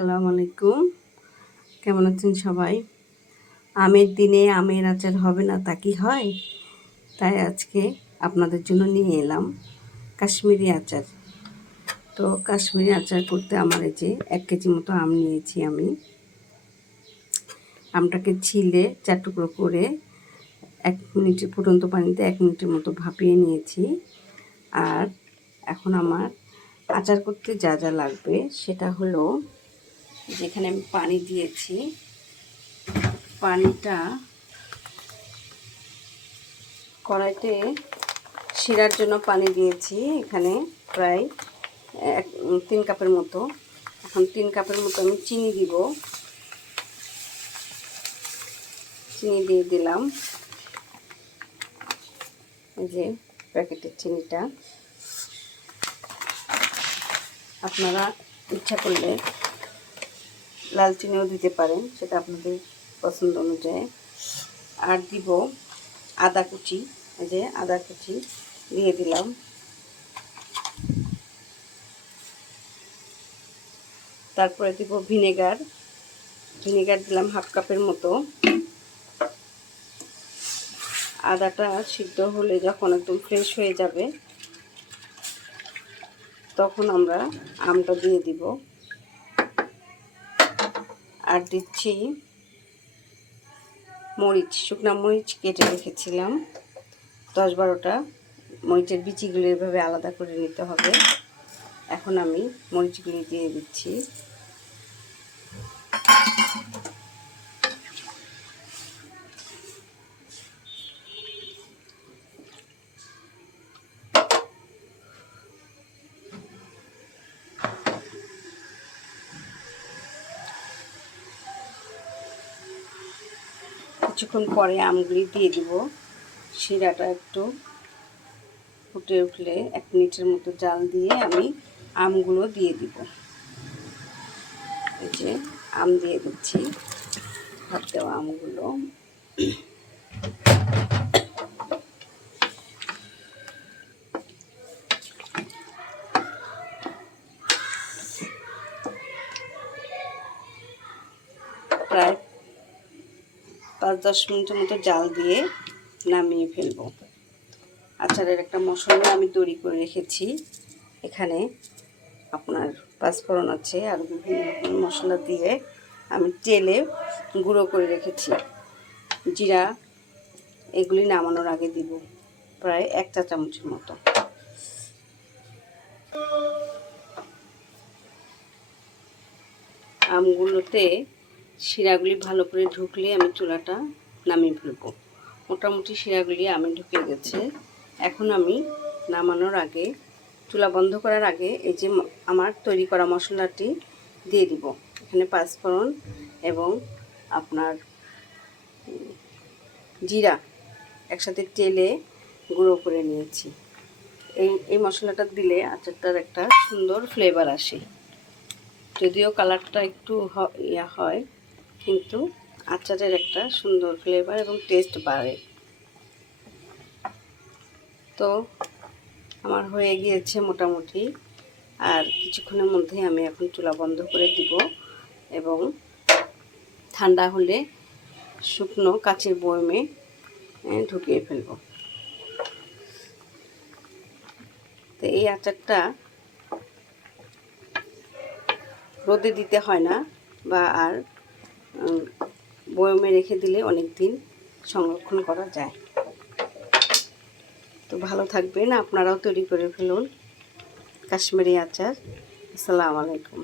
আসসালামু আলাইকুম। কেমন আছেন সবাই? আমের দিনে আমের আচার হবে না তা কি হয়? তাই আজকে আপনাদের জন্য নিয়ে এলাম কাশ্মীরি আচার। তো কাশ্মীরি আচার করতে আমার এই যে এক কেজি মতো আম নিয়েছি আমি। আমটাকে ছিলে চার টুকরো করে এক মিনিটের ফুটন্ত পানিতে এক মিনিটের মতো ভাপিয়ে নিয়েছি। আর এখন আমার আচার করতে যা যা লাগবে সেটা হলো যেখানে আমি পানি দিয়েছি, পানিটা কড়াইতে শিরার জন্য পানি দিয়েছি, এখানে প্রায় এক, তিন কাপের মতো। এখন তিন কাপের মতো আমি চিনি দিব। চিনি দিয়ে দিলাম। এই যে প্যাকেটের চিনিটা। আপনারা ইচ্ছা করলে লাল চিনিও দিতে পারেন, সেটা আপনাদের পছন্দ অনুযায়ী। আর দিব আদা কুচি, এই যে আদা কুচি দিয়ে দিলাম। তারপরে দিব ভিনেগার ভিনেগার দিলাম হাফ কাপের মতো। আদাটা সিদ্ধ হলে যখন একদম ফ্রেশ হয়ে যাবে, তখন আমরা আমটা দিয়ে দিব। আর দিচ্ছি মরিচ, শুকনা মরিচ কেটে রেখেছিলাম। দশ বারোটা মরিচের বিচিগুলো এভাবে আলাদা করে নিতে হবে। এখন আমি মরিচগুলি দিয়ে দিচ্ছি। কিছুক্ষণ পরে আমগুলি দিয়ে দিব। শিরাটা একটু ফুটে উঠলে এক মিনিটের মতো জাল দিয়ে আমি আমগুলো দিয়ে দিব। এই যে আম দিয়ে দিচ্ছি, ভাত দেওয়া আমগুলো। প্রায় পাঁচ দশ মিনিটের মতো জাল দিয়ে নামিয়ে ফেলব। আচারের একটা মশলা আমি তৈরি করে রেখেছি। এখানে আপনার পাঁচফোড়ন আছে আর বিভিন্ন রকম মশলা দিয়ে আমি তেলে গুঁড়ো করে রেখেছি। জিরা, এগুলি নামানোর আগে দিব প্রায় এক চা চামচের মতো। আমগুলোতে শিরাগুলি ভালো করে ঢুকলে আমি চুলাটা নামিয়ে ফেলব। মোটামুটি শিরাগুলি আমি ঢুকে গেছে। এখন আমি নামানোর আগে, চুলা বন্ধ করার আগে এই যে আমার তৈরি করা মশলাটি দিয়ে দিব। এখানে পাঁচফোড়ন এবং আপনার জিরা একসাথে তেলে গুঁড়ো করে নিয়েছি। এই এই মশলাটা দিলে আচারটার একটা সুন্দর ফ্লেভার আসে। যদিও কালারটা একটু ইয়া হয় কিন্তু আচারের একটা সুন্দর ফ্লেভার এবং টেস্ট বাড়ে। তো আমার হয়ে গিয়েছে মোটামুটি। আর কিছুক্ষণের মধ্যে আমি এখন চুলা বন্ধ করে দিব এবং ঠান্ডা হলে শুকনো কাচের বয়মে ঢুকিয়ে ফেলব। তো এই আচারটা রোদে দিতে হয় না বা আর বয়মে রেখে দিলে অনেক দিন সংরক্ষণ করা যায়। তো ভালো থাকবেন, আপনারাও তৈরি করে ফেলুন। কাশ্মীরি আচার। আসসালামু আলাইকুম।